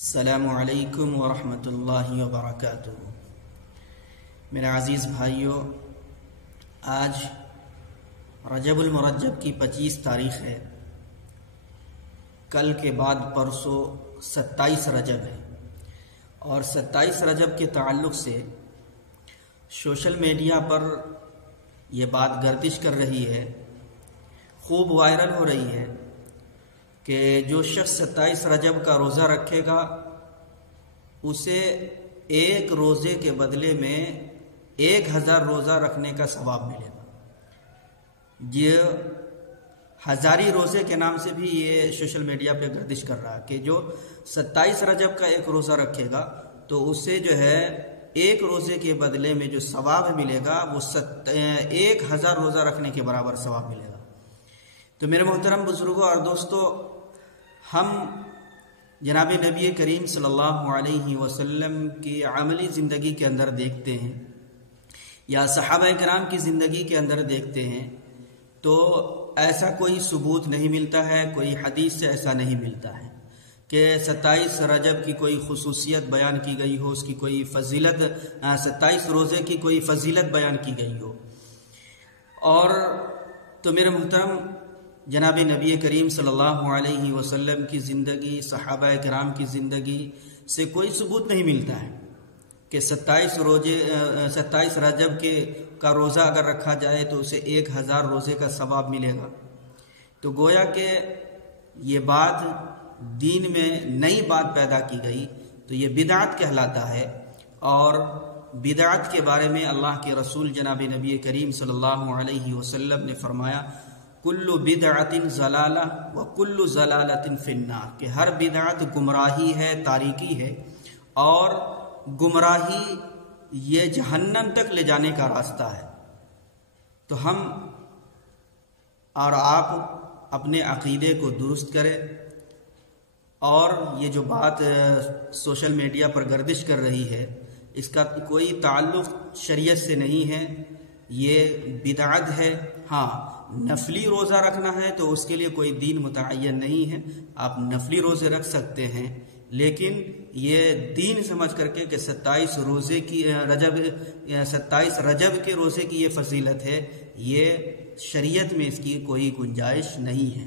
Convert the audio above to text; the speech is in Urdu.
السلام علیکم ورحمۃ اللہ وبرکاتہ۔ میرے عزیز بھائیوں، آج رجب المرجب کی 25 تاریخ ہے۔ کل کے بعد پرسوں 27 رجب ہے، اور 27 رجب کے تعلق سے سوشل میڈیا پر یہ بات گردش کر رہی ہے، خوب وائرل ہو رہی ہے کہ جو شخص 27 رجب کا روزہ رکھے گا اسے ایک روزے کے بدلے میں 1000 روزہ رکھنے کا ثواب ملے گا۔ یہ ہزاری روزے کے نام سے بھی یہ سوشل میڈیا پہ گردش کر رہا ہے کہ جو 27 رجب کا ایک روزہ رکھے گا تو اسے جو ہے ایک روزے کے بدلے میں جو ثواب ملے گا وہ 1000 روزہ رکھنے کے برابر ثواب ملے گا۔ تو میرے محترم بزرگوں اور دوستوں، ہم جناب نبی کریم صلی اللہ علیہ وسلم کی عملی زندگی کے اندر دیکھتے ہیں یا صحابہ کرام کی زندگی کے اندر دیکھتے ہیں تو ایسا کوئی ثبوت نہیں ملتا ہے، کوئی حدیث سے ایسا نہیں ملتا ہے کہ 27 رجب کی کوئی خصوصیت بیان کی گئی ہو، اس کی کوئی فضیلت، 27 روزے کی کوئی فضیلت بیان کی گئی ہو۔ اور تو میرے محترم، جناب نبی کریم صلی اللہ علیہ وسلم کی زندگی، صحابہ کرام کی زندگی سے کوئی ثبوت نہیں ملتا ہے کہ 27 رجب کا روزہ اگر رکھا جائے تو اسے 1000 روزے کا ثواب ملے گا۔ تو گویا کہ یہ بات دین میں نئی بات پیدا کی گئی تو یہ بدعت کہلاتا ہے، اور بدعت کے بارے میں اللہ کے رسول جناب نبی کریم صلی اللہ علیہ وسلم نے فرمایا کل بدعت ضلالہ وکل ضلالۃ فی النار، کہ ہر بدعت گمراہی ہے، تاریکی ہے، اور گمراہی یہ جہنم تک لے جانے کا راستہ ہے۔ تو ہم اور آپ اپنے عقیدے کو درست کریں، اور یہ جو بات سوشل میڈیا پر گردش کر رہی ہے اس کا کوئی تعلق شریعت سے نہیں ہے، یہ بدعت ہے۔ ہاں، نفلی روزہ رکھنا ہے تو اس کے لیے کوئی دین متعین نہیں ہے، آپ نفلی روزے رکھ سکتے ہیں، لیکن یہ دین سمجھ کر کے کہ 27 رجب کے روزے کی یہ فضیلت ہے، یہ شریعت میں اس کی کوئی گنجائش نہیں ہے۔